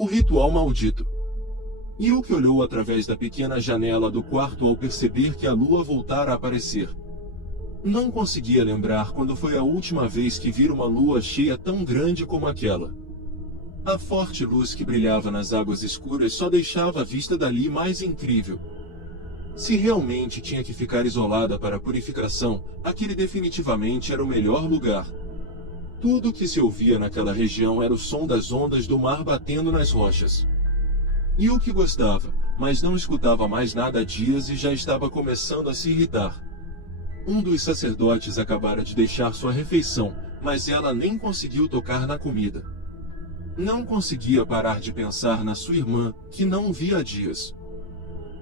O ritual maldito. Yuki olhou através da pequena janela do quarto ao perceber que a lua voltara a aparecer. Não conseguia lembrar quando foi a última vez que vira uma lua cheia tão grande como aquela. A forte luz que brilhava nas águas escuras só deixava a vista dali mais incrível. Se realmente tinha que ficar isolada para a purificação, aquele definitivamente era o melhor lugar. Tudo que se ouvia naquela região era o som das ondas do mar batendo nas rochas. Yuki gostava, mas não escutava mais nada há dias e já estava começando a se irritar. Um dos sacerdotes acabara de deixar sua refeição, mas ela nem conseguiu tocar na comida. Não conseguia parar de pensar na sua irmã, que não via há dias.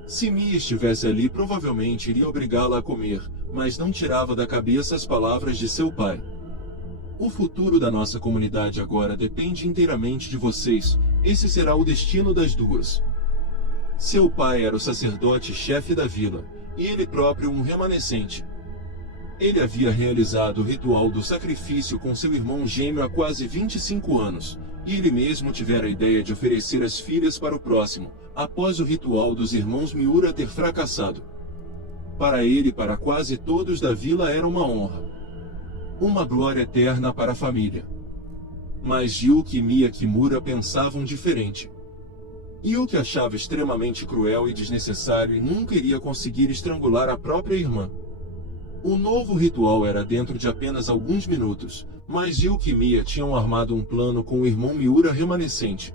Se Mia estivesse ali, provavelmente iria obrigá-la a comer, mas não tirava da cabeça as palavras de seu pai. O futuro da nossa comunidade agora depende inteiramente de vocês, esse será o destino das duas. Seu pai era o sacerdote-chefe da vila, e ele próprio um remanescente. Ele havia realizado o ritual do sacrifício com seu irmão gêmeo há quase 25 anos, e ele mesmo tivera a ideia de oferecer as filhas para o próximo, após o ritual dos irmãos Miura ter fracassado. Para ele e para quase todos da vila era uma honra. Uma glória eterna para a família. Mas Yuki e Mia Kimura pensavam diferente. Yuki achava extremamente cruel e desnecessário e nunca iria conseguir estrangular a própria irmã. O novo ritual era dentro de apenas alguns minutos, mas Yuki e Mia tinham armado um plano com o irmão Miura remanescente.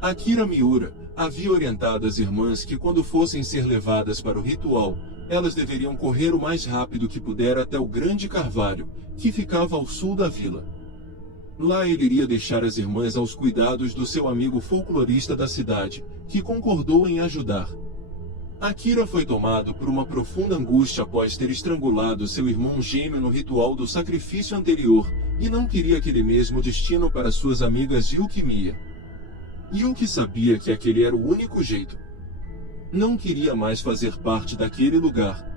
Akira Miura havia orientado as irmãs que quando fossem ser levadas para o ritual, elas deveriam correr o mais rápido que puder até o grande carvalho, que ficava ao sul da vila. Lá ele iria deixar as irmãs aos cuidados do seu amigo folclorista da cidade, que concordou em ajudar. Akira foi tomado por uma profunda angústia após ter estrangulado seu irmão gêmeo no ritual do sacrifício anterior, e não queria aquele mesmo destino para suas amigas Yuki e Mia. Yuki sabia que aquele era o único jeito. Não queria mais fazer parte daquele lugar.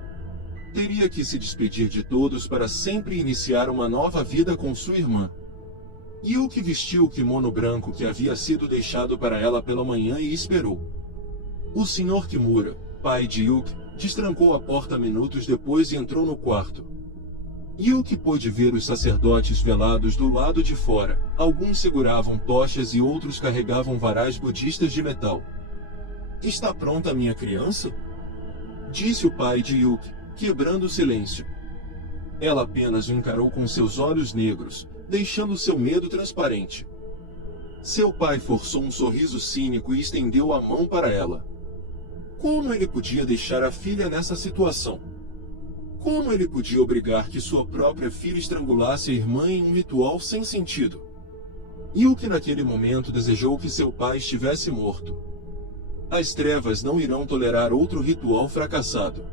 Teria que se despedir de todos para sempre iniciar uma nova vida com sua irmã. Yuki vestiu o kimono branco que havia sido deixado para ela pela manhã e esperou. O Sr. Kimura, pai de Yuki, destrancou a porta minutos depois e entrou no quarto. Yuki pôde ver os sacerdotes velados do lado de fora. Alguns seguravam tochas e outros carregavam varais budistas de metal. "Está pronta minha criança?" disse o pai de Yuki, quebrando o silêncio. Ela apenas o encarou com seus olhos negros, deixando seu medo transparente. Seu pai forçou um sorriso cínico e estendeu a mão para ela. Como ele podia deixar a filha nessa situação? Como ele podia obrigar que sua própria filha estrangulasse a irmã em um ritual sem sentido? Yuki naquele momento desejou que seu pai estivesse morto. As trevas não irão tolerar outro ritual fracassado.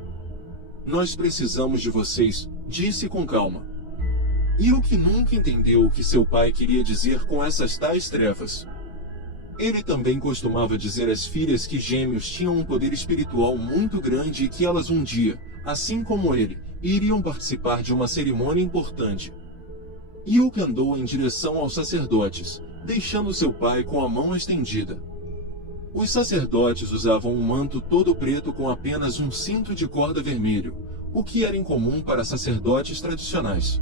Nós precisamos de vocês, disse com calma. Yuki nunca entendeu o que seu pai queria dizer com essas tais trevas. Ele também costumava dizer às filhas que gêmeos tinham um poder espiritual muito grande e que elas um dia, assim como ele, iriam participar de uma cerimônia importante. Yuki andou em direção aos sacerdotes, deixando seu pai com a mão estendida. Os sacerdotes usavam um manto todo preto com apenas um cinto de corda vermelho, o que era incomum para sacerdotes tradicionais.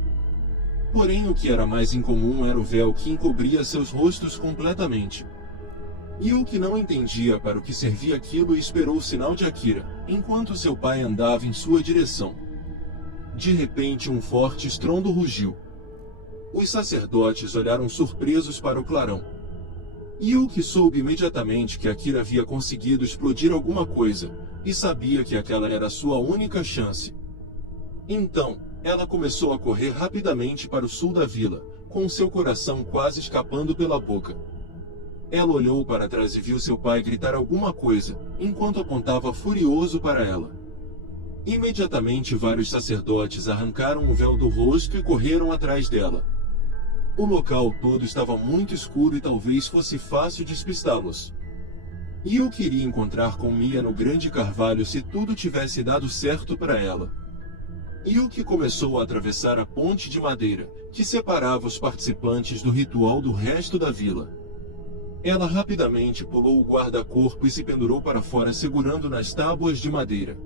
Porém, o que era mais incomum era o véu que encobria seus rostos completamente. Yuki não entendia para o que servia aquilo e esperou o sinal de Akira, enquanto seu pai andava em sua direção. De repente, um forte estrondo rugiu. Os sacerdotes olharam surpresos para o clarão. Yuki soube imediatamente que Akira havia conseguido explodir alguma coisa, e sabia que aquela era sua única chance. Então, ela começou a correr rapidamente para o sul da vila, com seu coração quase escapando pela boca. Ela olhou para trás e viu seu pai gritar alguma coisa, enquanto apontava furioso para ela. Imediatamente vários sacerdotes arrancaram o véu do rosto e correram atrás dela. O local todo estava muito escuro e talvez fosse fácil despistá-los. Yuki iria encontrar com Mia no grande carvalho se tudo tivesse dado certo para ela. Yuki começou a atravessar a ponte de madeira, que separava os participantes do ritual do resto da vila. Ela rapidamente pulou o guarda-corpo e se pendurou para fora segurando nas tábuas de madeira.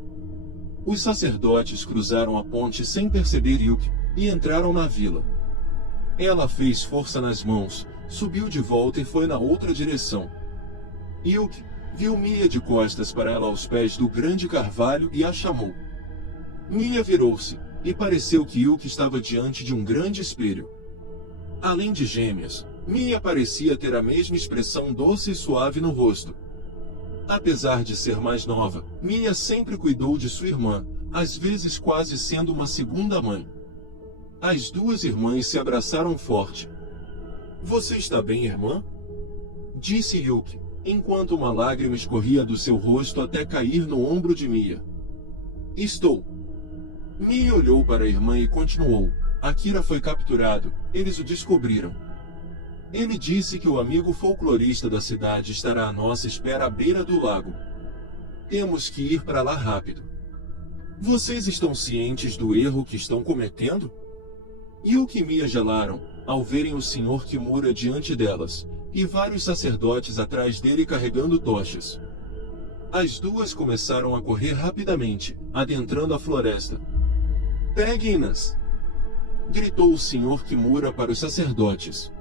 Os sacerdotes cruzaram a ponte sem perceber Ilk e entraram na vila. Ela fez força nas mãos, subiu de volta e foi na outra direção. Ilk viu Mia de costas para ela aos pés do grande carvalho e a chamou. Mia virou-se, e pareceu que Ilk estava diante de um grande espelho. Além de gêmeas, Mia parecia ter a mesma expressão doce e suave no rosto. Apesar de ser mais nova, Mia sempre cuidou de sua irmã, às vezes quase sendo uma segunda mãe. As duas irmãs se abraçaram forte. Você está bem, irmã? Disse Ilk, enquanto uma lágrima escorria do seu rosto até cair no ombro de Mia. Estou. Mia olhou para a irmã e continuou. Akira foi capturado, eles o descobriram. Ele disse que o amigo folclorista da cidade estará à nossa espera à beira do lago. Temos que ir para lá rápido. Vocês estão cientes do erro que estão cometendo? Ilk e Mia gelaram, ao verem o Sr. Kimura diante delas, e vários sacerdotes atrás dele carregando tochas. As duas começaram a correr rapidamente, adentrando a floresta. Peguem-nas! Gritou o Sr. Kimura para os sacerdotes.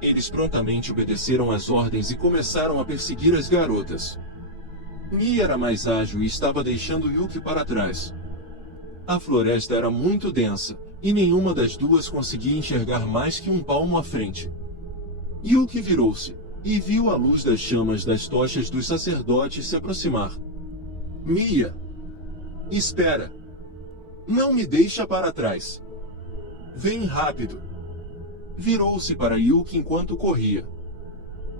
Eles prontamente obedeceram às ordens e começaram a perseguir as garotas. Mia era mais ágil e estava deixando Ilk para trás. A floresta era muito densa, e nenhuma das duas conseguia enxergar mais que um palmo à frente. Ilk virou-se, e viu a luz das chamas das tochas dos sacerdotes se aproximar. Mia! Espera! Não me deixa para trás! Vem rápido! Virou-se para Ilk enquanto corria.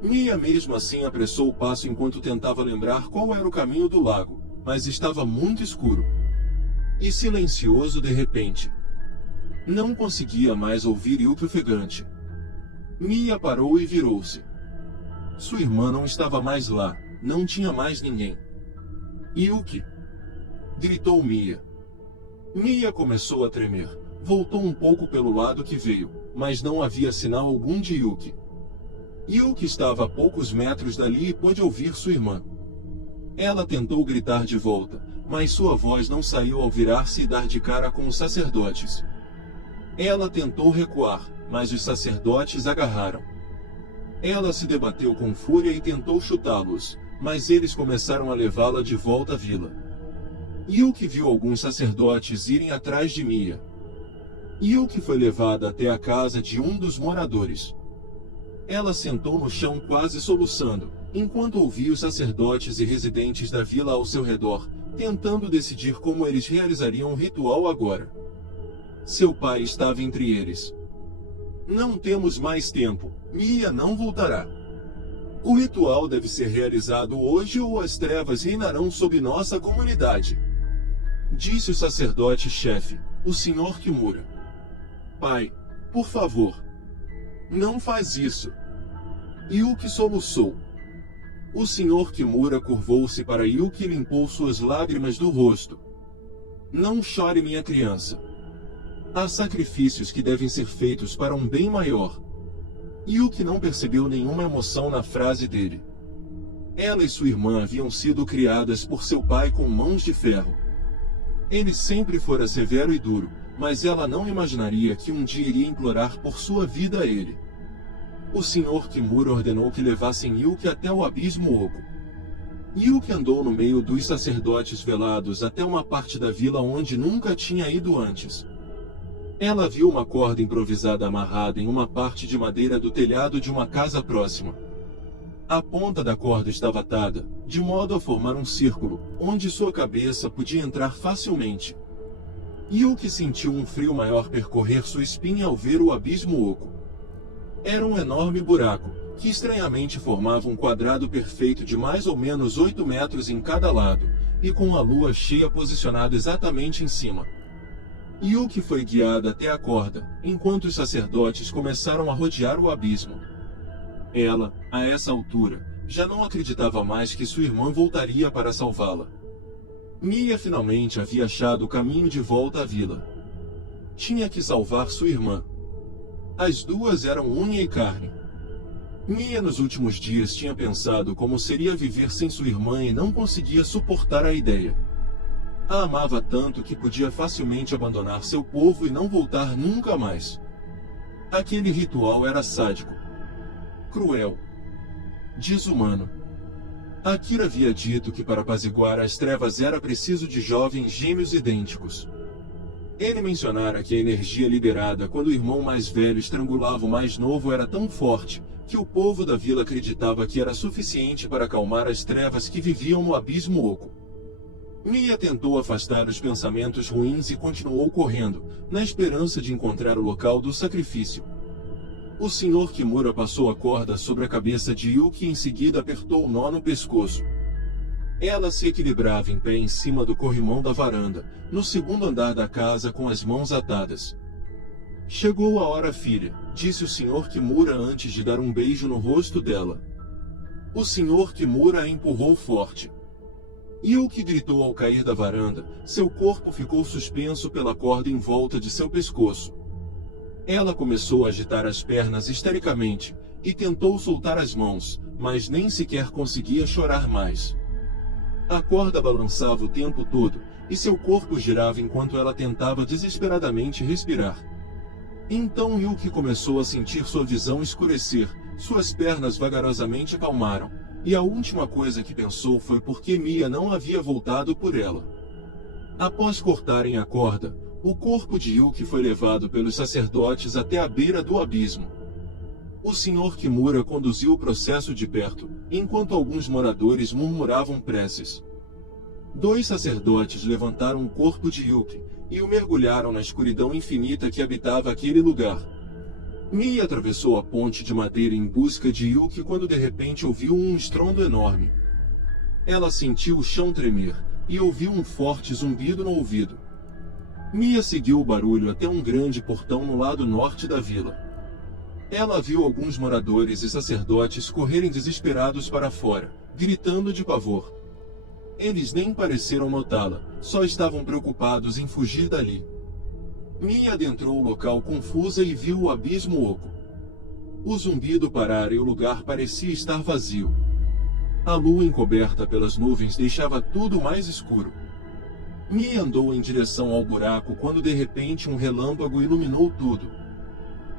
Mia mesmo assim apressou o passo enquanto tentava lembrar qual era o caminho do lago, mas estava muito escuro. E silencioso de repente. Não conseguia mais ouvir Ilk ofegante. Mia parou e virou-se. Sua irmã não estava mais lá, não tinha mais ninguém. Ilk! Gritou Mia. Mia começou a tremer. Voltou um pouco pelo lado que veio, mas não havia sinal algum de Ilk. Ilk estava a poucos metros dali e pôde ouvir sua irmã. Ela tentou gritar de volta, mas sua voz não saiu ao virar-se e dar de cara com os sacerdotes. Ela tentou recuar, mas os sacerdotes agarraram. Ela se debateu com fúria e tentou chutá-los, mas eles começaram a levá-la de volta à vila. Ilk viu alguns sacerdotes irem atrás de Mia. Ilk foi levada até a casa de um dos moradores. Ela sentou no chão quase soluçando, enquanto ouvia os sacerdotes e residentes da vila ao seu redor, tentando decidir como eles realizariam o ritual agora. Seu pai estava entre eles. Não temos mais tempo, Mia não voltará. O ritual deve ser realizado hoje ou as trevas reinarão sobre nossa comunidade. Disse o sacerdote-chefe, o Sr. Kimura. Pai, por favor. Não faz isso. Ilk soluçou. O Sr. Kimura curvou-se para Ilk e limpou suas lágrimas do rosto. Não chore, minha criança. Há sacrifícios que devem ser feitos para um bem maior. Ilk não percebeu nenhuma emoção na frase dele. Ela e sua irmã haviam sido criadas por seu pai com mãos de ferro. Ele sempre fora severo e duro, mas ela não imaginaria que um dia iria implorar por sua vida a ele. O Sr. Kimura ordenou que levassem Ilk até o abismo oco. Ilk andou no meio dos sacerdotes velados até uma parte da vila onde nunca tinha ido antes. Ela viu uma corda improvisada amarrada em uma parte de madeira do telhado de uma casa próxima. A ponta da corda estava atada, de modo a formar um círculo, onde sua cabeça podia entrar facilmente. Ilk sentiu um frio maior percorrer sua espinha ao ver o abismo oco. Era um enorme buraco, que estranhamente formava um quadrado perfeito de mais ou menos 8 metros em cada lado, e com a lua cheia posicionada exatamente em cima. Ilk foi guiada até a corda, enquanto os sacerdotes começaram a rodear o abismo. Ela, a essa altura, já não acreditava mais que sua irmã voltaria para salvá-la. Mia finalmente havia achado o caminho de volta à vila. Tinha que salvar sua irmã. As duas eram unha e carne. Mia nos últimos dias tinha pensado como seria viver sem sua irmã e não conseguia suportar a ideia. A amava tanto que podia facilmente abandonar seu povo e não voltar nunca mais. Aquele ritual era sádico, cruel, desumano. Akira havia dito que para apaziguar as trevas era preciso de jovens gêmeos idênticos. Ele mencionara que a energia liberada quando o irmão mais velho estrangulava o mais novo era tão forte, que o povo da vila acreditava que era suficiente para acalmar as trevas que viviam no abismo oco. Mia tentou afastar os pensamentos ruins e continuou correndo, na esperança de encontrar o local do sacrifício. O Sr. Kimura passou a corda sobre a cabeça de Yuki e em seguida apertou o nó no pescoço. Ela se equilibrava em pé em cima do corrimão da varanda, no segundo andar da casa com as mãos atadas. Chegou a hora, filha, disse o Sr. Kimura antes de dar um beijo no rosto dela. O Sr. Kimura a empurrou forte. Yuki gritou ao cair da varanda, seu corpo ficou suspenso pela corda em volta de seu pescoço. Ela começou a agitar as pernas histericamente, e tentou soltar as mãos, mas nem sequer conseguia chorar mais. A corda balançava o tempo todo, e seu corpo girava enquanto ela tentava desesperadamente respirar. Então Yuki começou a sentir sua visão escurecer, suas pernas vagarosamente acalmaram, e a última coisa que pensou foi por que Mia não havia voltado por ela. Após cortarem a corda, o corpo de Yuki foi levado pelos sacerdotes até a beira do abismo. O Sr. Kimura conduziu o processo de perto, enquanto alguns moradores murmuravam preces. 2 sacerdotes levantaram o corpo de Yuki, e o mergulharam na escuridão infinita que habitava aquele lugar. Mia atravessou a ponte de madeira em busca de Yuki quando de repente ouviu um estrondo enorme. Ela sentiu o chão tremer, e ouviu um forte zumbido no ouvido. Mia seguiu o barulho até um grande portão no lado norte da vila. Ela viu alguns moradores e sacerdotes correrem desesperados para fora, gritando de pavor. Eles nem pareceram notá-la, só estavam preocupados em fugir dali. Mia adentrou o local confusa e viu o abismo oco. O zumbido parara e o lugar parecia estar vazio. A lua encoberta pelas nuvens deixava tudo mais escuro. Mia andou em direção ao buraco quando de repente um relâmpago iluminou tudo.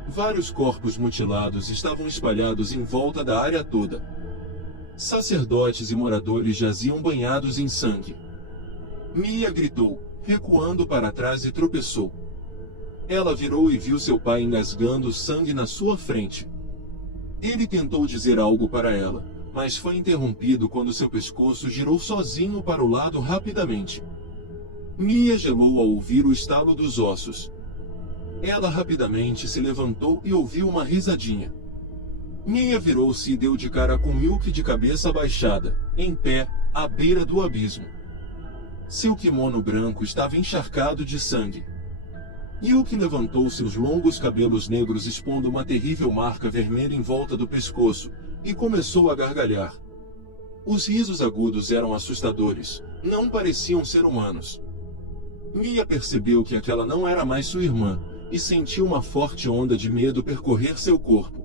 Vários corpos mutilados estavam espalhados em volta da área toda. Sacerdotes e moradores jaziam banhados em sangue. Mia gritou, recuando para trás e tropeçou. Ela virou e viu seu pai engasgando sangue na sua frente. Ele tentou dizer algo para ela, mas foi interrompido quando seu pescoço girou sozinho para o lado rapidamente. Mia gelou ao ouvir o estalo dos ossos. Ela rapidamente se levantou e ouviu uma risadinha. Mia virou-se e deu de cara com Yuki de cabeça baixada, em pé, à beira do abismo. Seu kimono branco estava encharcado de sangue. Yuki levantou seus longos cabelos negros expondo uma terrível marca vermelha em volta do pescoço, e começou a gargalhar. Os risos agudos eram assustadores, não pareciam ser humanos. Mia percebeu que aquela não era mais sua irmã, e sentiu uma forte onda de medo percorrer seu corpo.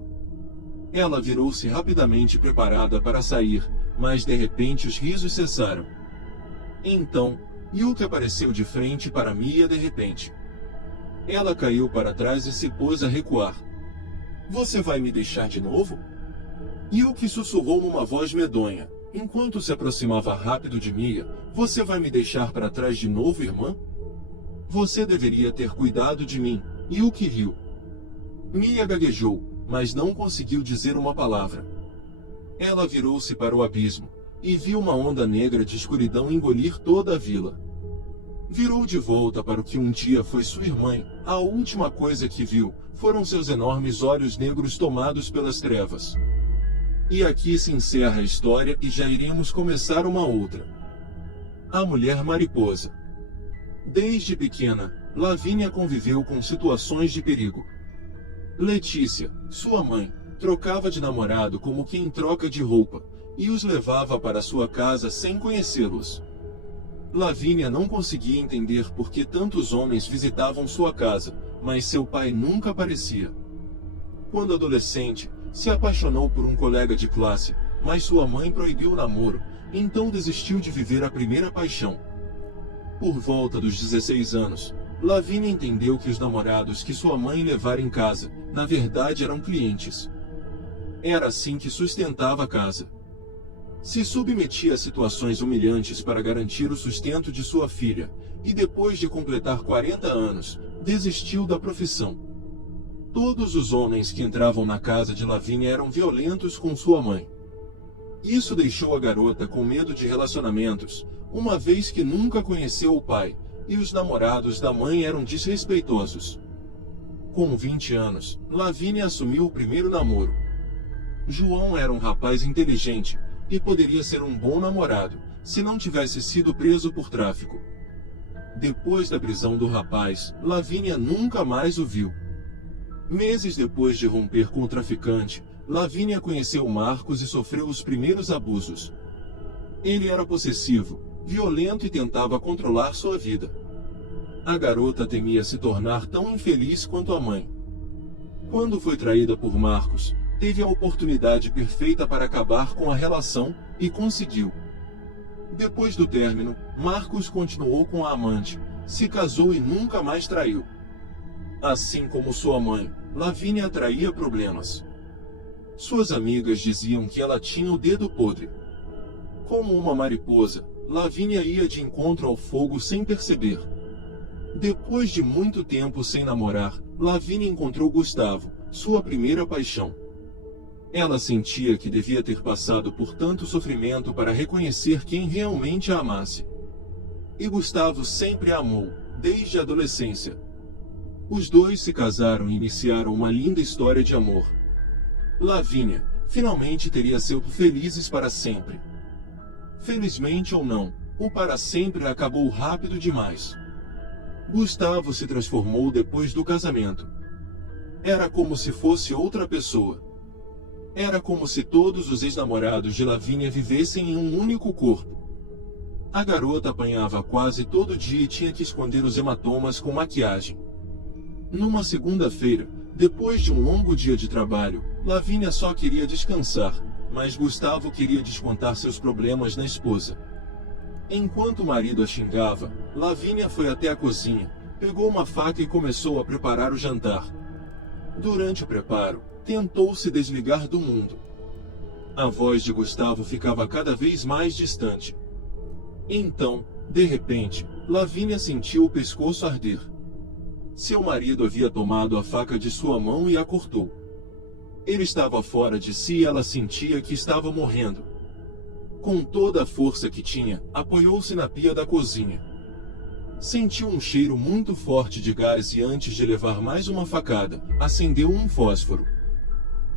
Ela virou-se rapidamente preparada para sair, mas de repente os risos cessaram. Então, Yuki apareceu de frente para Mia de repente. Ela caiu para trás e se pôs a recuar. Você vai me deixar de novo? Yuki sussurrou numa voz medonha, enquanto se aproximava rápido de Mia. Você vai me deixar para trás de novo, irmã? Você deveria ter cuidado de mim. Yuki riu. Mia gaguejou, mas não conseguiu dizer uma palavra. Ela virou-se para o abismo, e viu uma onda negra de escuridão engolir toda a vila. Virou de volta para o que um dia foi sua irmã. A última coisa que viu foram seus enormes olhos negros tomados pelas trevas. E aqui se encerra a história e já iremos começar uma outra. A Mulher Mariposa. Desde pequena, Lavínia conviveu com situações de perigo. Letícia, sua mãe, trocava de namorado como quem troca de roupa, e os levava para sua casa sem conhecê-los. Lavínia não conseguia entender por que tantos homens visitavam sua casa, mas seu pai nunca aparecia. Quando adolescente, Se apaixonou por um colega de classe, mas sua mãe proibiu o namoro, então desistiu de viver a primeira paixão. Por volta dos 16 anos, Lavínia entendeu que os namorados que sua mãe levara em casa, na verdade eram clientes. Era assim que sustentava a casa. Se submetia a situações humilhantes para garantir o sustento de sua filha, e depois de completar 40 anos, desistiu da profissão. Todos os homens que entravam na casa de Lavínia eram violentos com sua mãe. Isso deixou a garota com medo de relacionamentos, uma vez que nunca conheceu o pai, e os namorados da mãe eram desrespeitosos. Com 20 anos, Lavínia assumiu o primeiro namoro. João era um rapaz inteligente, e poderia ser um bom namorado, se não tivesse sido preso por tráfico. Depois da prisão do rapaz, Lavínia nunca mais o viu. Meses depois de romper com o traficante, Lavínia conheceu Marcos e sofreu os primeiros abusos. Ele era possessivo, violento e tentava controlar sua vida. A garota temia se tornar tão infeliz quanto a mãe. Quando foi traída por Marcos, teve a oportunidade perfeita para acabar com a relação, e conseguiu. Depois do término, Marcos continuou com a amante, se casou e nunca mais traiu. Assim como sua mãe, Lavínia atraía problemas. Suas amigas diziam que ela tinha o dedo podre. Como uma mariposa, Lavínia ia de encontro ao fogo sem perceber. Depois de muito tempo sem namorar, Lavínia encontrou Gustavo, sua primeira paixão. Ela sentia que devia ter passado por tanto sofrimento para reconhecer quem realmente a amasse. E Gustavo sempre a amou, desde a adolescência. Os dois se casaram e iniciaram uma linda história de amor. Lavínia finalmente teria sido felizes para sempre. Felizmente ou não, o para sempre acabou rápido demais. Gustavo se transformou depois do casamento. Era como se fosse outra pessoa. Era como se todos os ex-namorados de Lavínia vivessem em um único corpo. A garota apanhava quase todo dia e tinha que esconder os hematomas com maquiagem. Numa segunda-feira, depois de um longo dia de trabalho, Lavínia só queria descansar, mas Gustavo queria descontar seus problemas na esposa. Enquanto o marido a xingava, Lavínia foi até a cozinha, pegou uma faca e começou a preparar o jantar. Durante o preparo, tentou se desligar do mundo. A voz de Gustavo ficava cada vez mais distante. Então, de repente, Lavínia sentiu o pescoço arder. Seu marido havia tomado a faca de sua mão e a cortou. Ele estava fora de si e ela sentia que estava morrendo. Com toda a força que tinha, apoiou-se na pia da cozinha. Sentiu um cheiro muito forte de gás e antes de levar mais uma facada, acendeu um fósforo.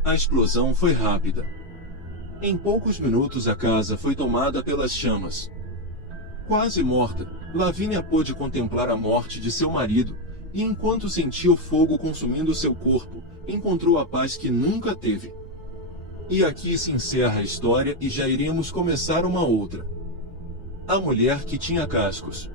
A explosão foi rápida. Em poucos minutos a casa foi tomada pelas chamas. Quase morta, Lavínia pôde contemplar a morte de seu marido, e enquanto sentia o fogo consumindo seu corpo, encontrou a paz que nunca teve. E aqui se encerra a história e já iremos começar uma outra. A mulher que tinha cascos.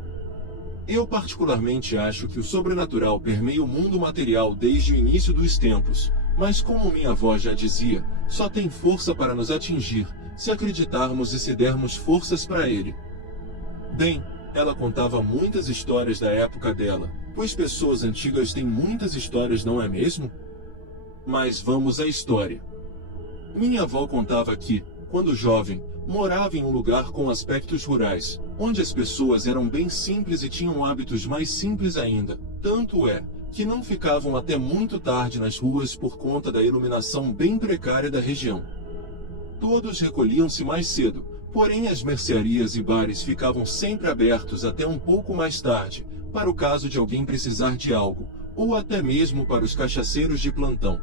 Eu particularmente acho que o sobrenatural permeia o mundo material desde o início dos tempos, mas como minha avó já dizia, só tem força para nos atingir, se acreditarmos e se dermos forças para ele. Bem, ela contava muitas histórias da época dela, pois pessoas antigas têm muitas histórias, não é mesmo? Mas vamos à história. Minha avó contava que, quando jovem, morava em um lugar com aspectos rurais, onde as pessoas eram bem simples e tinham hábitos mais simples ainda. Tanto é, que não ficavam até muito tarde nas ruas por conta da iluminação bem precária da região. Todos recolhiam-se mais cedo, porém as mercearias e bares ficavam sempre abertos até um pouco mais tarde, para o caso de alguém precisar de algo, ou até mesmo para os cachaceiros de plantão.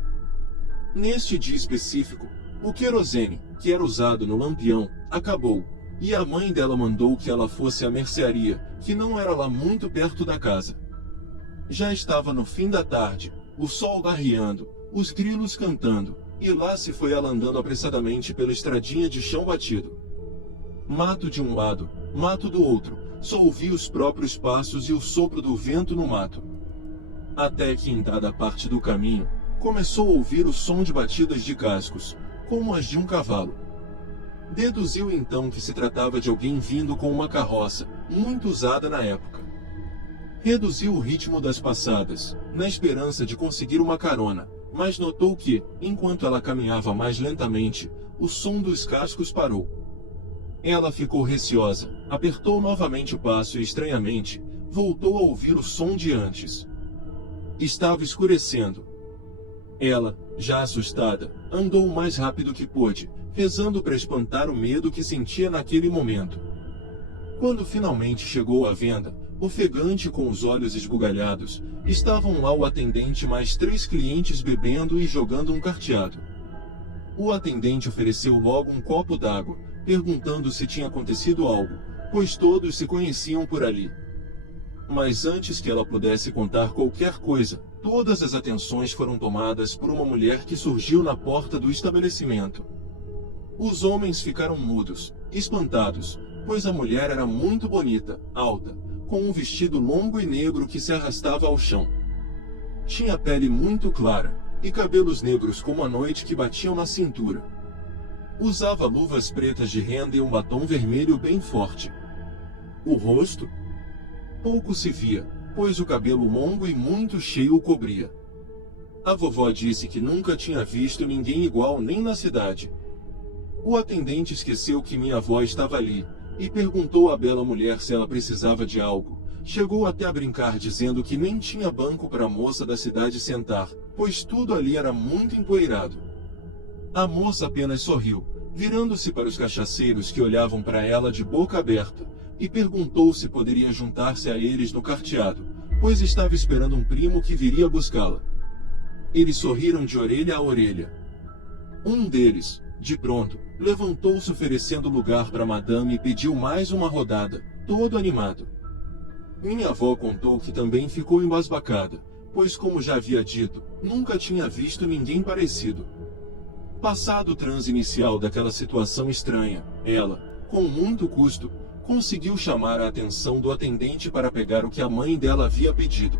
Neste dia específico, o querosene, que era usado no lampião, acabou, e a mãe dela mandou que ela fosse à mercearia, que não era lá muito perto da casa. Já estava no fim da tarde, o sol arriando, os grilos cantando, e lá se foi ela andando apressadamente pela estradinha de chão batido. Mato de um lado, mato do outro, só ouvia os próprios passos e o sopro do vento no mato. Até que em dada parte do caminho, Começou a ouvir o som de batidas de cascos, como as de um cavalo. Deduziu então que se tratava de alguém vindo com uma carroça, muito usada na época. Reduziu o ritmo das passadas, na esperança de conseguir uma carona, mas notou que, enquanto ela caminhava mais lentamente, o som dos cascos parou. Ela ficou receosa, apertou novamente o passo e estranhamente, voltou a ouvir o som de antes. Estava escurecendo. Ela, já assustada, andou o mais rápido que pôde, rezando para espantar o medo que sentia naquele momento. Quando finalmente chegou à venda, ofegante com os olhos esbugalhados, estavam lá o atendente mais 3 clientes bebendo e jogando um carteado. O atendente ofereceu logo um copo d'água, perguntando se tinha acontecido algo, pois todos se conheciam por ali. Mas antes que ela pudesse contar qualquer coisa, todas as atenções foram tomadas por uma mulher que surgiu na porta do estabelecimento. Os homens ficaram mudos, espantados, pois a mulher era muito bonita, alta, com um vestido longo e negro que se arrastava ao chão. Tinha pele muito clara, e cabelos negros como a noite que batiam na cintura. Usava luvas pretas de renda e um batom vermelho bem forte. O rosto? Pouco se via, pois o cabelo longo e muito cheio o cobria. A vovó disse que nunca tinha visto ninguém igual nem na cidade. O atendente esqueceu que minha avó estava ali, e perguntou à bela mulher se ela precisava de algo. Chegou até a brincar dizendo que nem tinha banco para a moça da cidade sentar, pois tudo ali era muito empoeirado. A moça apenas sorriu, virando-se para os cachaceiros que olhavam para ela de boca aberta, e perguntou se poderia juntar-se a eles no carteado, pois estava esperando um primo que viria buscá-la. Eles sorriram de orelha a orelha. Um deles, de pronto, levantou-se oferecendo lugar para madame e pediu mais uma rodada, todo animado. Minha avó contou que também ficou embasbacada, pois como já havia dito, nunca tinha visto ninguém parecido. Passado o transe inicial daquela situação estranha, ela, com muito custo, conseguiu chamar a atenção do atendente para pegar o que a mãe dela havia pedido.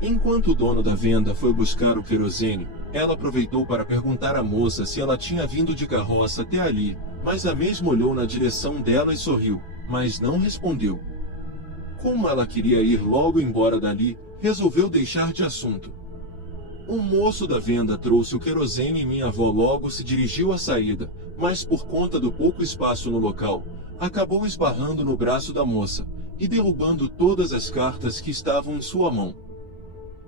Enquanto o dono da venda foi buscar o querosene, ela aproveitou para perguntar à moça se ela tinha vindo de carroça até ali, mas a mesma olhou na direção dela e sorriu, mas não respondeu. Como ela queria ir logo embora dali, resolveu deixar de assunto. Um moço da venda trouxe o querosene e minha avó logo se dirigiu à saída, mas por conta do pouco espaço no local, acabou esbarrando no braço da moça, e derrubando todas as cartas que estavam em sua mão.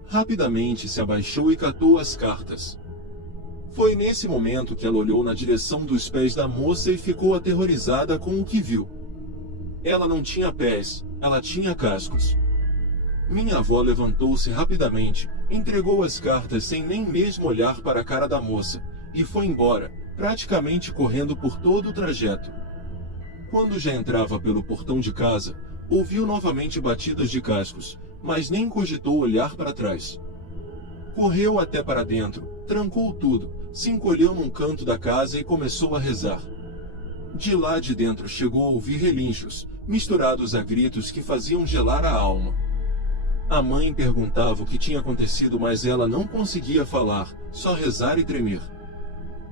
Rapidamente se abaixou e catou as cartas. Foi nesse momento que ela olhou na direção dos pés da moça e ficou aterrorizada com o que viu. Ela não tinha pés, ela tinha cascos. Minha avó levantou-se rapidamente, entregou as cartas sem nem mesmo olhar para a cara da moça, e foi embora, praticamente correndo por todo o trajeto. Quando já entrava pelo portão de casa, ouviu novamente batidas de cascos, mas nem cogitou olhar para trás. Correu até para dentro, trancou tudo, se encolheu num canto da casa e começou a rezar. De lá de dentro chegou a ouvir relinchos, misturados a gritos que faziam gelar a alma. A mãe perguntava o que tinha acontecido, mas ela não conseguia falar, só rezar e tremer.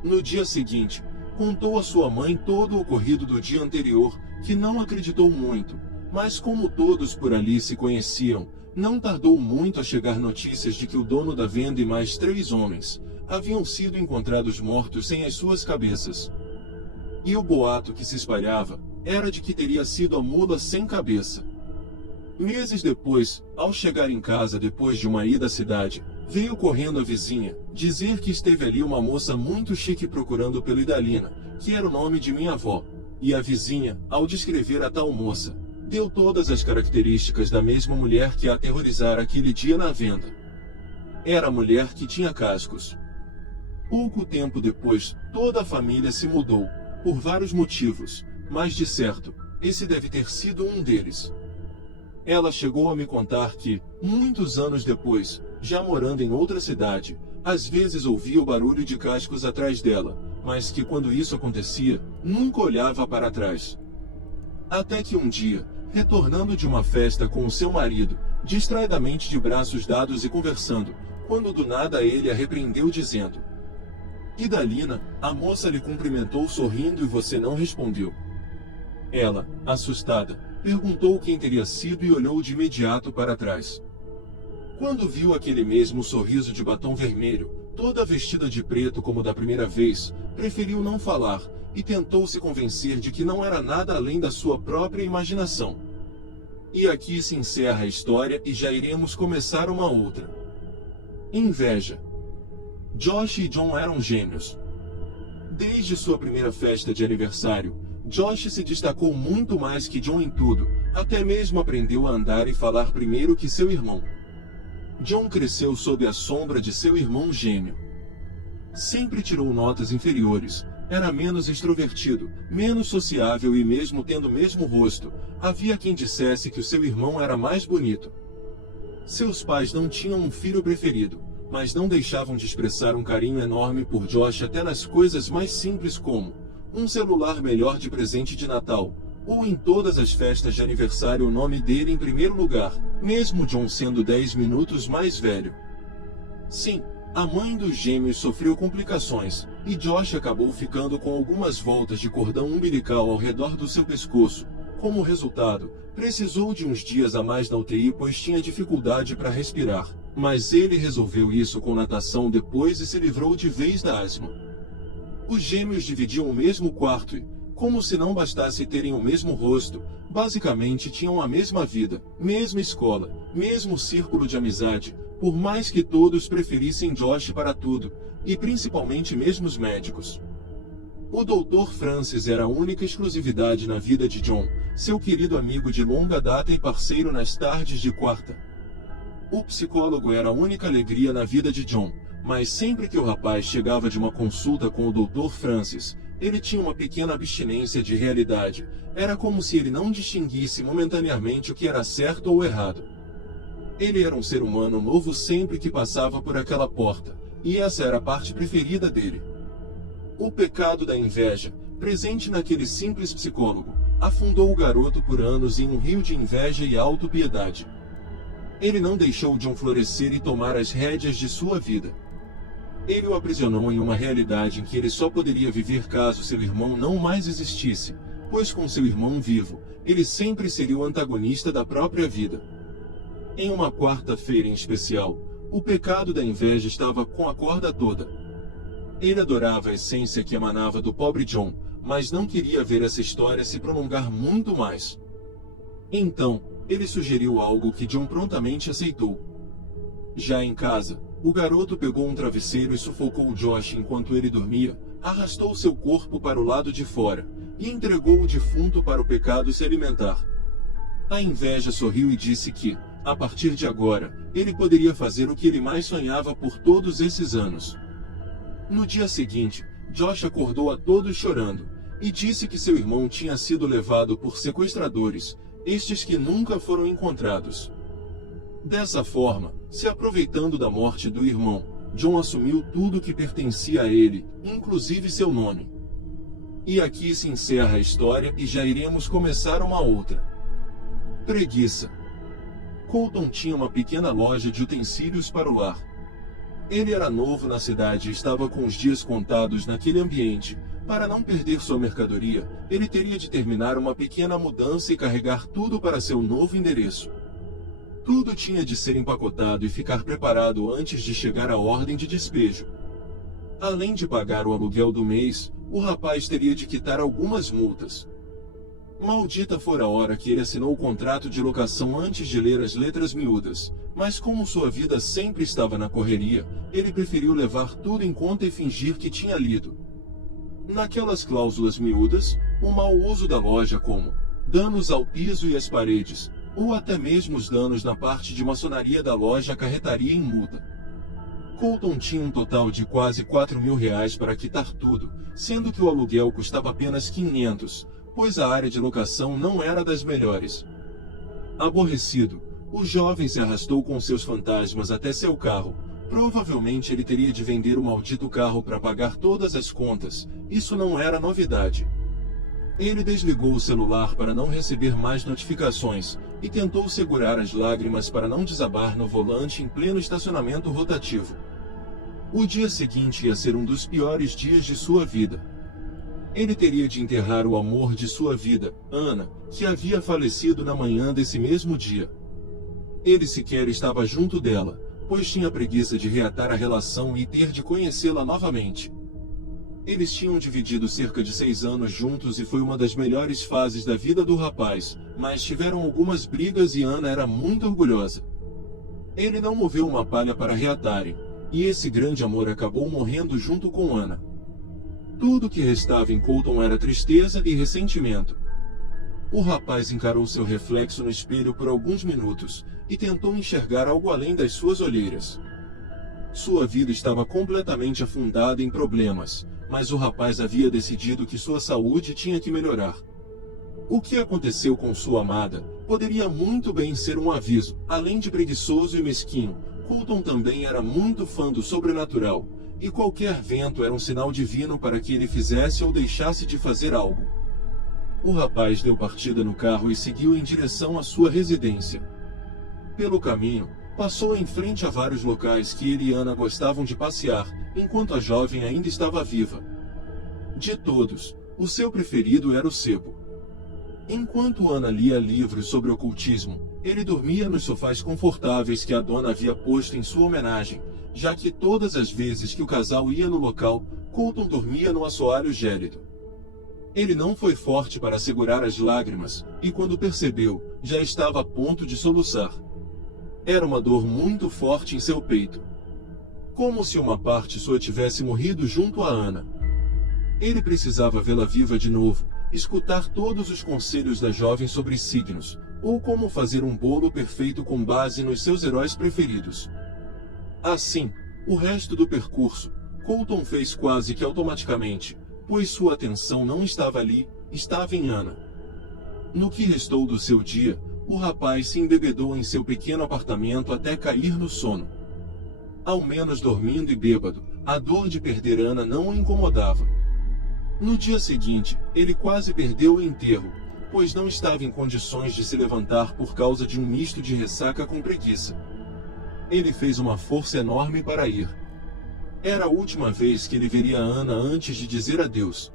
No dia seguinte, contou à sua mãe todo o ocorrido do dia anterior, que não acreditou muito, mas como todos por ali se conheciam, não tardou muito a chegar notícias de que o dono da venda e mais 3 homens haviam sido encontrados mortos sem as suas cabeças. E o boato que se espalhava era de que teria sido a mula sem cabeça. Meses depois, ao chegar em casa depois de uma ida à cidade, veio correndo a vizinha, dizer que esteve ali uma moça muito chique procurando pelo Idalina, que era o nome de minha avó, e a vizinha, ao descrever a tal moça, deu todas as características da mesma mulher que a aterrorizara aquele dia na venda. Era a mulher que tinha cascos. Pouco tempo depois, toda a família se mudou, por vários motivos, mas de certo, esse deve ter sido um deles. Ela chegou a me contar que, muitos anos depois, já morando em outra cidade, às vezes ouvia o barulho de cascos atrás dela, mas que quando isso acontecia, nunca olhava para trás. Até que um dia, retornando de uma festa com o seu marido, distraidamente de braços dados e conversando, quando do nada ele a repreendeu dizendo: "Idalina, a moça lhe cumprimentou sorrindo e você não respondeu." Ela, assustada, perguntou quem teria sido e olhou de imediato para trás. Quando viu aquele mesmo sorriso de batom vermelho, toda vestida de preto como da primeira vez, preferiu não falar, e tentou se convencer de que não era nada além da sua própria imaginação. E aqui se encerra a história e já iremos começar uma outra. Inveja. Josh e John eram gêmeos. Desde sua primeira festa de aniversário, Josh se destacou muito mais que John em tudo, até mesmo aprendeu a andar e falar primeiro que seu irmão. John cresceu sob a sombra de seu irmão gêmeo. Sempre tirou notas inferiores, era menos extrovertido, menos sociável e mesmo tendo o mesmo rosto, havia quem dissesse que o seu irmão era mais bonito. Seus pais não tinham um filho preferido, mas não deixavam de expressar um carinho enorme por Josh até nas coisas mais simples como um celular melhor de presente de Natal, ou em todas as festas de aniversário o nome dele em primeiro lugar, mesmo John sendo 10 minutos mais velho. Sim, a mãe dos gêmeos sofreu complicações, e Josh acabou ficando com algumas voltas de cordão umbilical ao redor do seu pescoço. Como resultado, precisou de uns dias a mais na UTI pois tinha dificuldade para respirar, mas ele resolveu isso com natação depois e se livrou de vez da asma. Os gêmeos dividiam o mesmo quarto e, como se não bastasse terem o mesmo rosto, basicamente tinham a mesma vida, mesma escola, mesmo círculo de amizade, por mais que todos preferissem Josh para tudo, e principalmente mesmo os médicos. O Dr. Francis era a única exclusividade na vida de John, seu querido amigo de longa data e parceiro nas tardes de quarta. O psicólogo era a única alegria na vida de John, mas sempre que o rapaz chegava de uma consulta com o Dr. Francis, ele tinha uma pequena abstinência de realidade, era como se ele não distinguisse momentaneamente o que era certo ou errado. Ele era um ser humano novo sempre que passava por aquela porta, e essa era a parte preferida dele. O pecado da inveja, presente naquele simples psicólogo, afundou o garoto por anos em um rio de inveja e autopiedade. Ele não deixou John florescer e tomar as rédeas de sua vida. Ele o aprisionou em uma realidade em que ele só poderia viver caso seu irmão não mais existisse, pois com seu irmão vivo, ele sempre seria o antagonista da própria vida. Em uma quarta-feira em especial, o pecado da inveja estava com a corda toda. Ele adorava a essência que emanava do pobre John, mas não queria ver essa história se prolongar muito mais. Então, ele sugeriu algo que John prontamente aceitou. Já em casa, o garoto pegou um travesseiro e sufocou Josh enquanto ele dormia, arrastou seu corpo para o lado de fora, e entregou o defunto para o pecado se alimentar. A inveja sorriu e disse que, a partir de agora, ele poderia fazer o que ele mais sonhava por todos esses anos. No dia seguinte, Josh acordou a todos chorando, e disse que seu irmão tinha sido levado por sequestradores, estes que nunca foram encontrados. Dessa forma, se aproveitando da morte do irmão, John assumiu tudo que pertencia a ele, inclusive seu nome. E aqui se encerra a história e já iremos começar uma outra. Preguiça. Colton tinha uma pequena loja de utensílios para o lar. Ele era novo na cidade e estava com os dias contados naquele ambiente. Para não perder sua mercadoria, ele teria de terminar uma pequena mudança e carregar tudo para seu novo endereço. Tudo tinha de ser empacotado e ficar preparado antes de chegar a ordem de despejo. Além de pagar o aluguel do mês, o rapaz teria de quitar algumas multas. Maldita fora a hora que ele assinou o contrato de locação antes de ler as letras miúdas, mas como sua vida sempre estava na correria, ele preferiu levar tudo em conta e fingir que tinha lido. Naquelas cláusulas miúdas, o mau uso da loja como danos ao piso e às paredes, ou até mesmo os danos na parte de maçonaria da loja acarretaria em multa. Colton tinha um total de quase R$4.000 para quitar tudo, sendo que o aluguel custava apenas 500, pois a área de locação não era das melhores. Aborrecido, o jovem se arrastou com seus fantasmas até seu carro. Provavelmente ele teria de vender o maldito carro para pagar todas as contas, isso não era novidade. Ele desligou o celular para não receber mais notificações, e tentou segurar as lágrimas para não desabar no volante em pleno estacionamento rotativo. O dia seguinte ia ser um dos piores dias de sua vida. Ele teria de enterrar o amor de sua vida, Ana, que havia falecido na manhã desse mesmo dia. Ele sequer estava junto dela, pois tinha preguiça de reatar a relação e ter de conhecê-la novamente. Eles tinham dividido cerca de 6 anos juntos e foi uma das melhores fases da vida do rapaz, mas tiveram algumas brigas e Ana era muito orgulhosa. Ele não moveu uma palha para reatarem, e esse grande amor acabou morrendo junto com Ana. Tudo que restava em Colton era tristeza e ressentimento. O rapaz encarou seu reflexo no espelho por alguns minutos, e tentou enxergar algo além das suas olheiras. Sua vida estava completamente afundada em problemas, mas o rapaz havia decidido que sua saúde tinha que melhorar. O que aconteceu com sua amada poderia muito bem ser um aviso. Além de preguiçoso e mesquinho, Colton também era muito fã do sobrenatural, e qualquer vento era um sinal divino para que ele fizesse ou deixasse de fazer algo. O rapaz deu partida no carro e seguiu em direção à sua residência. Pelo caminho, passou em frente a vários locais que ele e Ana gostavam de passear, enquanto a jovem ainda estava viva. De todos, o seu preferido era o sebo. Enquanto Ana lia livros sobre ocultismo, ele dormia nos sofás confortáveis que a dona havia posto em sua homenagem, já que todas as vezes que o casal ia no local, Colton dormia no assoalho gélido. Ele não foi forte para segurar as lágrimas, e quando percebeu, já estava a ponto de soluçar. Era uma dor muito forte em seu peito. Como se uma parte sua tivesse morrido junto a Ana. Ele precisava vê-la viva de novo, escutar todos os conselhos da jovem sobre signos, ou como fazer um bolo perfeito com base nos seus heróis preferidos. Assim, o resto do percurso, Colton fez quase que automaticamente, pois sua atenção não estava ali, estava em Ana. No que restou do seu dia, o rapaz se embebedou em seu pequeno apartamento até cair no sono. Ao menos dormindo e bêbado, a dor de perder Ana não o incomodava. No dia seguinte, ele quase perdeu o enterro, pois não estava em condições de se levantar por causa de um misto de ressaca com preguiça. Ele fez uma força enorme para ir. Era a última vez que ele veria Ana antes de dizer adeus.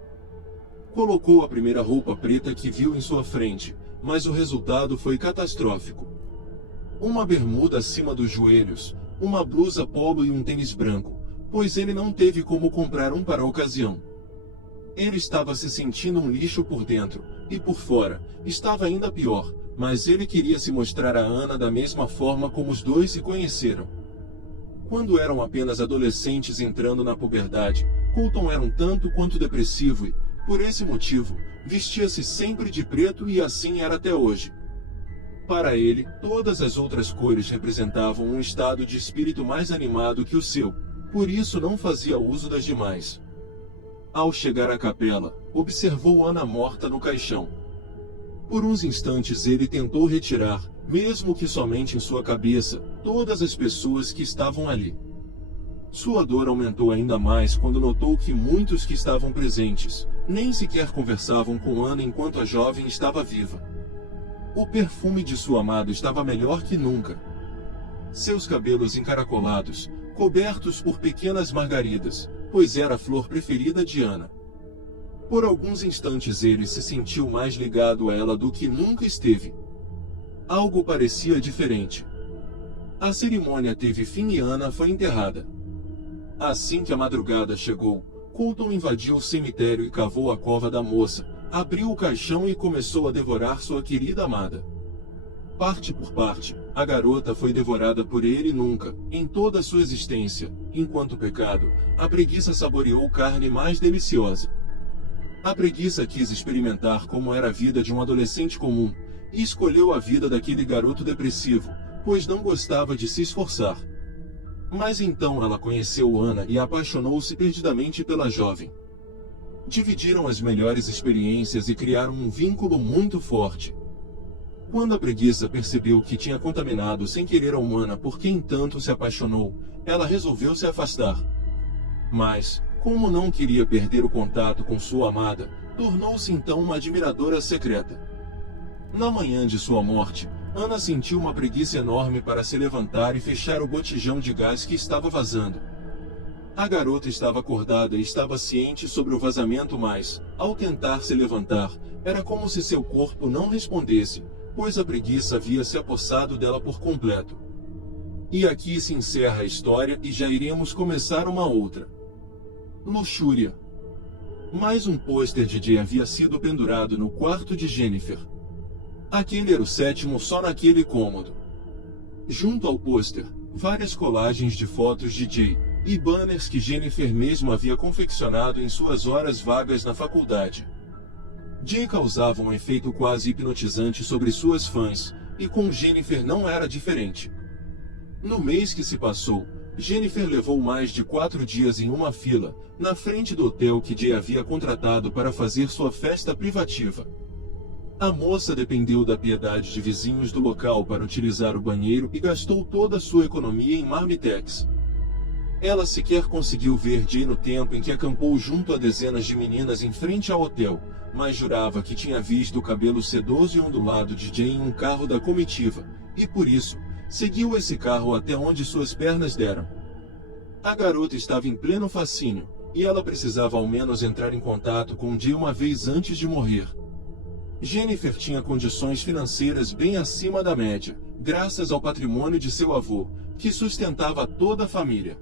Colocou a primeira roupa preta que viu em sua frente, mas o resultado foi catastrófico. Uma bermuda acima dos joelhos, uma blusa polo e um tênis branco, pois ele não teve como comprar um para a ocasião. Ele estava se sentindo um lixo por dentro, e por fora, estava ainda pior, mas ele queria se mostrar a Ana da mesma forma como os dois se conheceram. Quando eram apenas adolescentes entrando na puberdade, Colton era um tanto quanto depressivo e, por esse motivo, vestia-se sempre de preto e assim era até hoje. Para ele, todas as outras cores representavam um estado de espírito mais animado que o seu, por isso não fazia uso das demais. Ao chegar à capela, observou Ana morta no caixão. Por uns instantes ele tentou retirar, mesmo que somente em sua cabeça, todas as pessoas que estavam ali. Sua dor aumentou ainda mais quando notou que muitos que estavam presentes nem sequer conversavam com Ana enquanto a jovem estava viva. O perfume de sua amada estava melhor que nunca. Seus cabelos encaracolados, cobertos por pequenas margaridas, pois era a flor preferida de Ana. Por alguns instantes ele se sentiu mais ligado a ela do que nunca esteve. Algo parecia diferente. A cerimônia teve fim e Ana foi enterrada. Assim que a madrugada chegou, Colton invadiu o cemitério e cavou a cova da moça, abriu o caixão e começou a devorar sua querida amada. Parte por parte, a garota foi devorada por ele nunca, em toda a sua existência, enquanto o pecado, a preguiça saboreou carne mais deliciosa. A preguiça quis experimentar como era a vida de um adolescente comum, e escolheu a vida daquele garoto depressivo, pois não gostava de se esforçar. Mas então ela conheceu Ana e apaixonou-se perdidamente pela jovem. Dividiram as melhores experiências e criaram um vínculo muito forte. Quando a preguiça percebeu que tinha contaminado sem querer a humana por quem tanto se apaixonou, ela resolveu se afastar. Mas, como não queria perder o contato com sua amada, tornou-se então uma admiradora secreta. Na manhã de sua morte, Ana sentiu uma preguiça enorme para se levantar e fechar o botijão de gás que estava vazando. A garota estava acordada e estava ciente sobre o vazamento, mas, ao tentar se levantar, era como se seu corpo não respondesse, pois a preguiça havia se apossado dela por completo. E aqui se encerra a história e já iremos começar uma outra. Luxúria. Mais um pôster de Jay havia sido pendurado no quarto de Jennifer. Aquele era o sétimo só naquele cômodo. Junto ao pôster, várias colagens de fotos de Jay e banners que Jennifer mesmo havia confeccionado em suas horas vagas na faculdade. Jay causava um efeito quase hipnotizante sobre suas fãs, e com Jennifer não era diferente. No mês que se passou, Jennifer levou mais de 4 dias em uma fila, na frente do hotel que Jay havia contratado para fazer sua festa privativa. A moça dependeu da piedade de vizinhos do local para utilizar o banheiro e gastou toda a sua economia em marmitex. Ela sequer conseguiu ver Jay no tempo em que acampou junto a dezenas de meninas em frente ao hotel, mas jurava que tinha visto o cabelo sedoso e ondulado de Jay em um carro da comitiva, e por isso, seguiu esse carro até onde suas pernas deram. A garota estava em pleno fascínio, e ela precisava ao menos entrar em contato com Jay uma vez antes de morrer. Jennifer tinha condições financeiras bem acima da média, graças ao patrimônio de seu avô, que sustentava toda a família.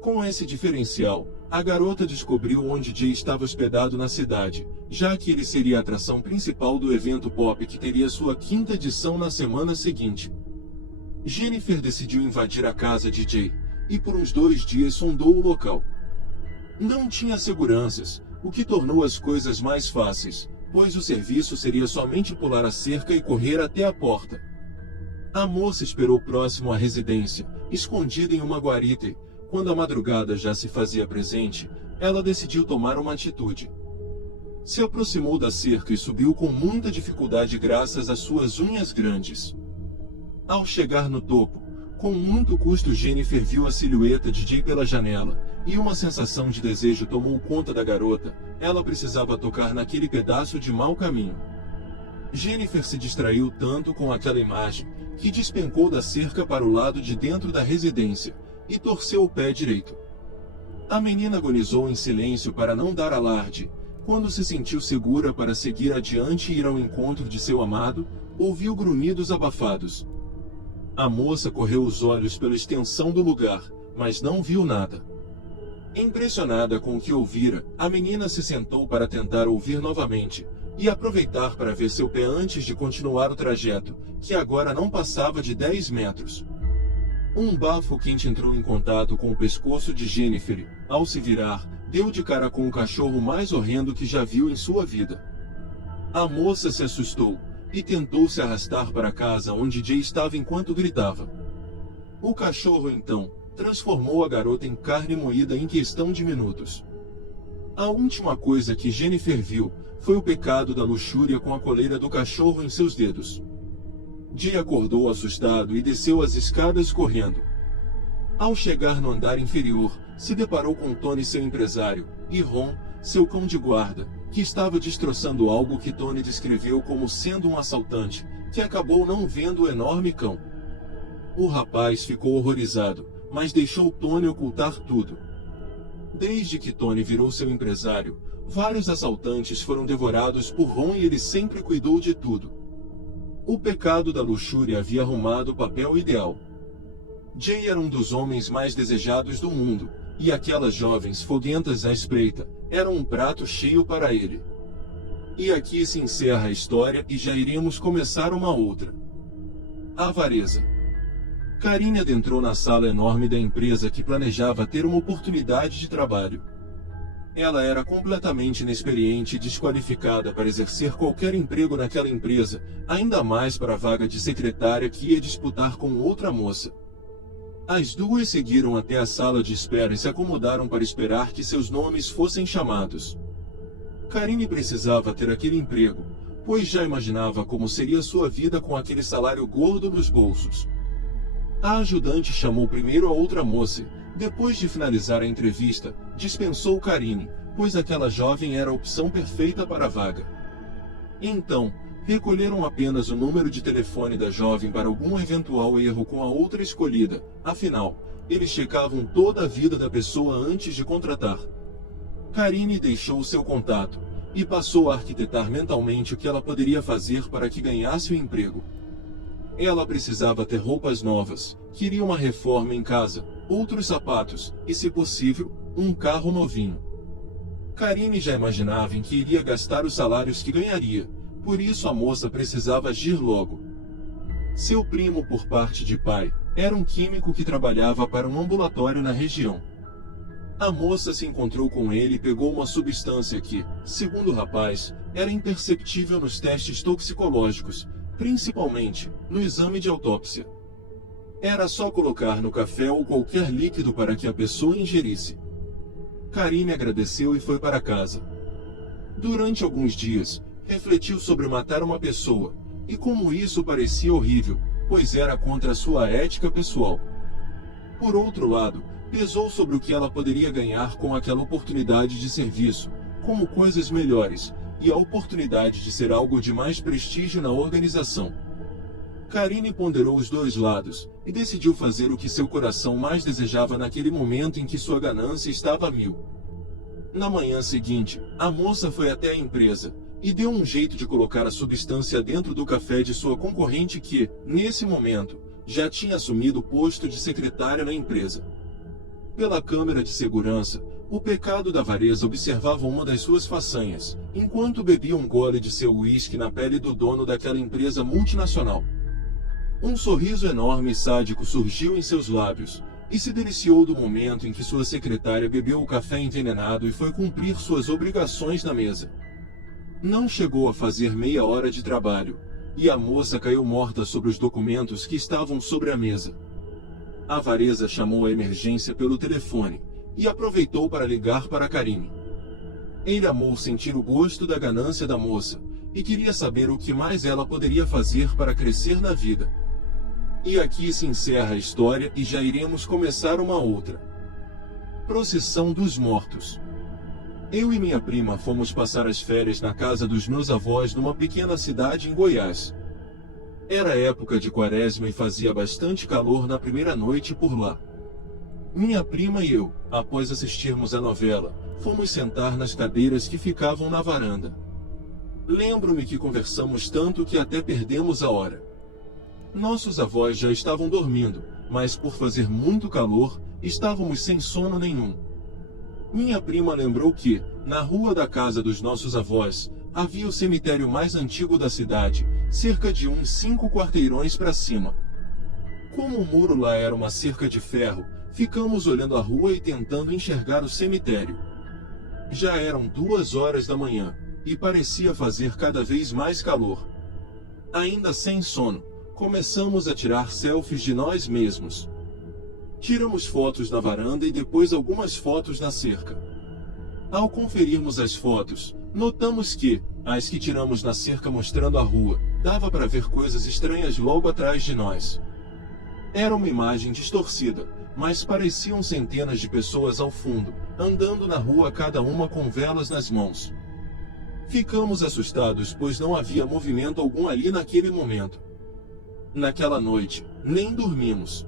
Com esse diferencial, a garota descobriu onde Jay estava hospedado na cidade, já que ele seria a atração principal do evento pop que teria sua 5ª edição na semana seguinte. Jennifer decidiu invadir a casa de Jay, e por uns 2 dias sondou o local. Não tinha seguranças, o que tornou as coisas mais fáceis, pois o serviço seria somente pular a cerca e correr até a porta. A moça esperou próximo à residência, escondida em uma guarita, e, quando a madrugada já se fazia presente, ela decidiu tomar uma atitude. Se aproximou da cerca e subiu com muita dificuldade graças às suas unhas grandes. Ao chegar no topo, com muito custo Jennifer viu a silhueta de Jay pela janela, e uma sensação de desejo tomou conta da garota. Ela precisava tocar naquele pedaço de mau caminho. Jennifer se distraiu tanto com aquela imagem, que despencou da cerca para o lado de dentro da residência, e torceu o pé direito. A menina agonizou em silêncio para não dar alarde. Quando se sentiu segura para seguir adiante e ir ao encontro de seu amado, ouviu grunhidos abafados. A moça correu os olhos pela extensão do lugar, mas não viu nada. Impressionada com o que ouvira, a menina se sentou para tentar ouvir novamente, e aproveitar para ver seu pé antes de continuar o trajeto, que agora não passava de 10 metros. Um bafo quente entrou em contato com o pescoço de Jennifer e, ao se virar, deu de cara com o cachorro mais horrendo que já viu em sua vida. A moça se assustou, e tentou se arrastar para casa onde Jay estava enquanto gritava. O cachorro então transformou a garota em carne moída em questão de minutos. A última coisa que Jennifer viu foi o pecado da luxúria com a coleira do cachorro em seus dedos. Jay acordou assustado e desceu as escadas correndo. Ao chegar no andar inferior, se deparou com Tony, seu empresário, e Ron, seu cão de guarda, que estava destroçando algo que Tony descreveu como sendo um assaltante, que acabou não vendo o enorme cão. O rapaz ficou horrorizado, mas deixou Tony ocultar tudo. Desde que Tony virou seu empresário, vários assaltantes foram devorados por Ron e ele sempre cuidou de tudo. O pecado da luxúria havia arrumado o papel ideal. Jay era um dos homens mais desejados do mundo, e aquelas jovens foguentas à espreita eram um prato cheio para ele. E aqui se encerra a história e já iremos começar uma outra. Avareza. Karine adentrou na sala enorme da empresa que planejava ter uma oportunidade de trabalho. Ela era completamente inexperiente e desqualificada para exercer qualquer emprego naquela empresa, ainda mais para a vaga de secretária que ia disputar com outra moça. As duas seguiram até a sala de espera e se acomodaram para esperar que seus nomes fossem chamados. Karine precisava ter aquele emprego, pois já imaginava como seria sua vida com aquele salário gordo nos bolsos. A ajudante chamou primeiro a outra moça. Depois de finalizar a entrevista, dispensou Karine, pois aquela jovem era a opção perfeita para a vaga. Então, Recolheram apenas o número de telefone da jovem para algum eventual erro com a outra escolhida, afinal, eles checavam toda a vida da pessoa antes de contratar. Karine deixou seu contato e passou a arquitetar mentalmente o que ela poderia fazer para que ganhasse o emprego. Ela precisava ter roupas novas, queria uma reforma em casa, outros sapatos e, se possível, um carro novinho. Karine já imaginava em que iria gastar os salários que ganharia, por isso a moça precisava agir logo. Seu primo, por parte de pai, era um químico que trabalhava para um ambulatório na região. A moça se encontrou com ele e pegou uma substância que, segundo o rapaz, era imperceptível nos testes toxicológicos, principalmente no exame de autópsia. Era só colocar no café ou qualquer líquido para que a pessoa ingerisse. Karine agradeceu e foi para casa. Durante alguns dias, refletiu sobre matar uma pessoa, e como isso parecia horrível, pois era contra sua ética pessoal. Por outro lado, pesou sobre o que ela poderia ganhar com aquela oportunidade de serviço, como coisas melhores, e a oportunidade de ser algo de mais prestígio na organização. Karine ponderou os dois lados, e decidiu fazer o que seu coração mais desejava naquele momento em que sua ganância estava a mil. Na manhã seguinte, a moça foi até a empresa, e deu um jeito de colocar a substância dentro do café de sua concorrente que, nesse momento, já tinha assumido o posto de secretária na empresa. Pela câmera de segurança, o pecado da avareza observava uma das suas façanhas, enquanto bebia um gole de seu uísque na pele do dono daquela empresa multinacional. Um sorriso enorme e sádico surgiu em seus lábios, e se deliciou do momento em que sua secretária bebeu o café envenenado e foi cumprir suas obrigações na mesa. Não chegou a fazer meia hora de trabalho, e a moça caiu morta sobre os documentos que estavam sobre a mesa. A avareza chamou a emergência pelo telefone, e aproveitou para ligar para Karine. Ele amou sentir o gosto da ganância da moça, e queria saber o que mais ela poderia fazer para crescer na vida. E aqui se encerra a história e já iremos começar uma outra. Procissão dos Mortos. Eu e minha prima fomos passar as férias na casa dos meus avós numa pequena cidade em Goiás. Era época de quaresma e fazia bastante calor na primeira noite por lá. Minha prima e eu, após assistirmos a novela, fomos sentar nas cadeiras que ficavam na varanda. Lembro-me que conversamos tanto que até perdemos a hora. Nossos avós já estavam dormindo, mas por fazer muito calor, estávamos sem sono nenhum. Minha prima lembrou que, na rua da casa dos nossos avós, havia o cemitério mais antigo da cidade, cerca de uns 5 quarteirões para cima. Como o muro lá era uma cerca de ferro, ficamos olhando a rua e tentando enxergar o cemitério. Já eram 2 horas da manhã, e parecia fazer cada vez mais calor. Ainda sem sono, começamos a tirar selfies de nós mesmos. Tiramos fotos na varanda e depois algumas fotos na cerca. Ao conferirmos as fotos, notamos que, as que tiramos na cerca mostrando a rua, dava para ver coisas estranhas logo atrás de nós. Era uma imagem distorcida, mas pareciam centenas de pessoas ao fundo, andando na rua cada uma com velas nas mãos. Ficamos assustados pois não havia movimento algum ali naquele momento. Naquela noite, nem dormimos.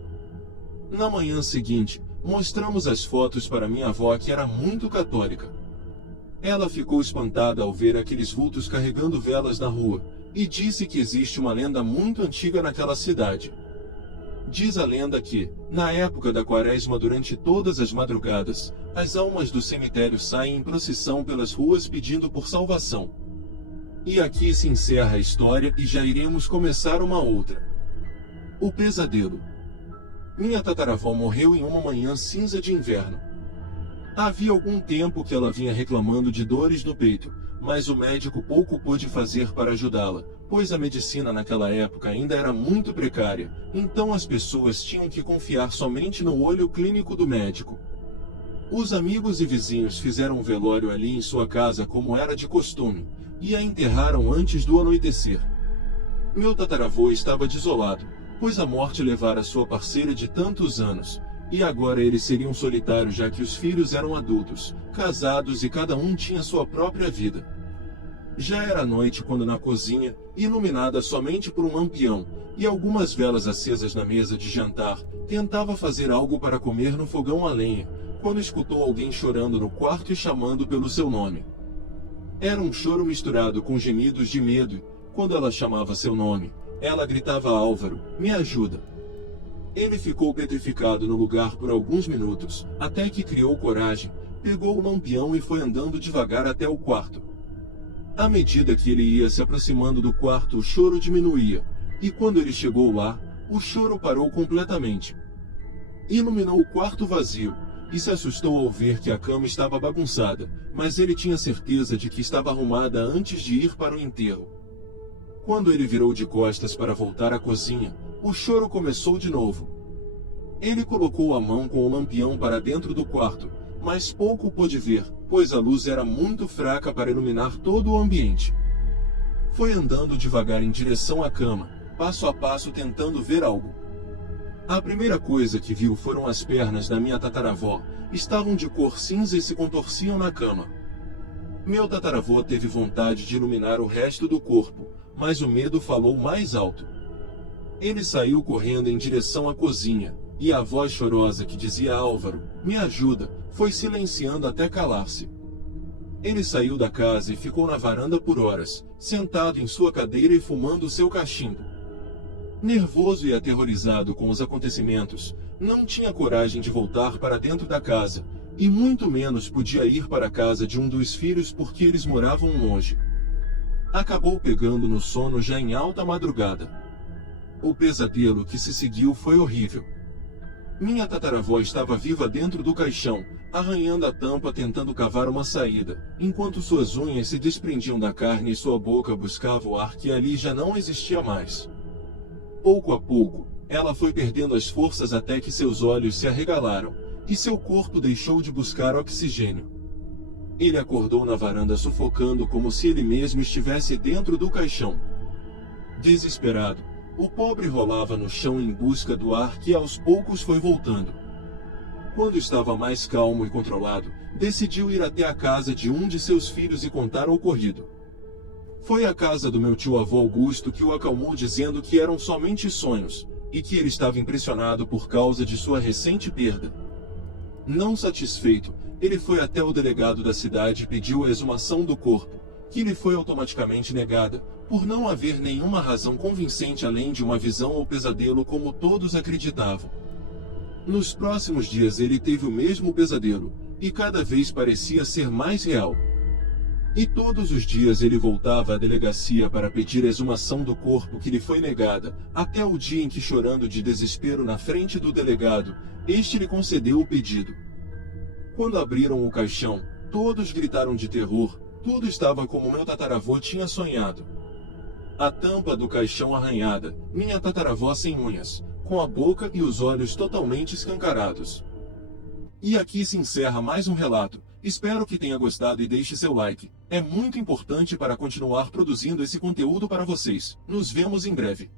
Na manhã seguinte, mostramos as fotos para minha avó que era muito católica. Ela ficou espantada ao ver aqueles vultos carregando velas na rua, e disse que existe uma lenda muito antiga naquela cidade. Diz a lenda que, na época da quaresma durante todas as madrugadas, as almas do cemitério saem em procissão pelas ruas pedindo por salvação. E aqui se encerra a história e já iremos começar uma outra. O pesadelo. Minha tataravó morreu em uma manhã cinza de inverno. Havia algum tempo que ela vinha reclamando de dores no peito, mas o médico pouco pôde fazer para ajudá-la, pois a medicina naquela época ainda era muito precária, então as pessoas tinham que confiar somente no olho clínico do médico. Os amigos e vizinhos fizeram um velório ali em sua casa como era de costume, e a enterraram antes do anoitecer. Meu tataravô estava desolado, pois a morte levara sua parceira de tantos anos, e agora ele seria um solitário já que os filhos eram adultos, casados e cada um tinha sua própria vida. Já era noite quando na cozinha, iluminada somente por um lampião e algumas velas acesas na mesa de jantar, tentava fazer algo para comer no fogão a lenha, quando escutou alguém chorando no quarto e chamando pelo seu nome. Era um choro misturado com gemidos de medo, e, quando ela chamava seu nome, ela gritava: Álvaro, me ajuda. Ele ficou petrificado no lugar por alguns minutos, até que criou coragem, pegou o lampião e foi andando devagar até o quarto. À medida que ele ia se aproximando do quarto, o choro diminuía, e quando ele chegou lá, o choro parou completamente. Iluminou o quarto vazio, e se assustou ao ver que a cama estava bagunçada, mas ele tinha certeza de que estava arrumada antes de ir para o enterro. Quando ele virou de costas para voltar à cozinha, o choro começou de novo. Ele colocou a mão com o lampião para dentro do quarto, mas pouco pôde ver, pois a luz era muito fraca para iluminar todo o ambiente. Foi andando devagar em direção à cama, passo a passo tentando ver algo. A primeira coisa que viu foram as pernas da minha tataravó, estavam de cor cinza e se contorciam na cama. Meu tataravô teve vontade de iluminar o resto do corpo, mas o medo falou mais alto. Ele saiu correndo em direção à cozinha, e a voz chorosa que dizia: Álvaro, me ajuda, foi silenciando até calar-se. Ele saiu da casa e ficou na varanda por horas, sentado em sua cadeira e fumando seu cachimbo. Nervoso e aterrorizado com os acontecimentos, não tinha coragem de voltar para dentro da casa, e muito menos podia ir para a casa de um dos filhos porque eles moravam longe. Acabou pegando no sono já em alta madrugada. O pesadelo que se seguiu foi horrível. Minha tataravó estava viva dentro do caixão, arranhando a tampa tentando cavar uma saída, enquanto suas unhas se desprendiam da carne e sua boca buscava o ar que ali já não existia mais. Pouco a pouco, ela foi perdendo as forças até que seus olhos se arregalaram, e seu corpo deixou de buscar oxigênio. Ele acordou na varanda sufocando como se ele mesmo estivesse dentro do caixão. Desesperado, o pobre rolava no chão em busca do ar que aos poucos foi voltando. Quando estava mais calmo e controlado, decidiu ir até a casa de um de seus filhos e contar o ocorrido. Foi à casa do meu tio-avô Augusto que o acalmou dizendo que eram somente sonhos, e que ele estava impressionado por causa de sua recente perda. Não satisfeito, ele foi até o delegado da cidade e pediu a exumação do corpo, que lhe foi automaticamente negada, por não haver nenhuma razão convincente além de uma visão ou pesadelo como todos acreditavam. Nos próximos dias ele teve o mesmo pesadelo, e cada vez parecia ser mais real. E todos os dias ele voltava à delegacia para pedir a exumação do corpo que lhe foi negada, até o dia em que, chorando de desespero na frente do delegado, este lhe concedeu o pedido. Quando abriram o caixão, todos gritaram de terror, tudo estava como meu tataravô tinha sonhado. A tampa do caixão arranhada, minha tataravó sem unhas, com a boca e os olhos totalmente escancarados. E aqui se encerra mais um relato. Espero que tenha gostado e deixe seu like. É muito importante para continuar produzindo esse conteúdo para vocês. Nos vemos em breve.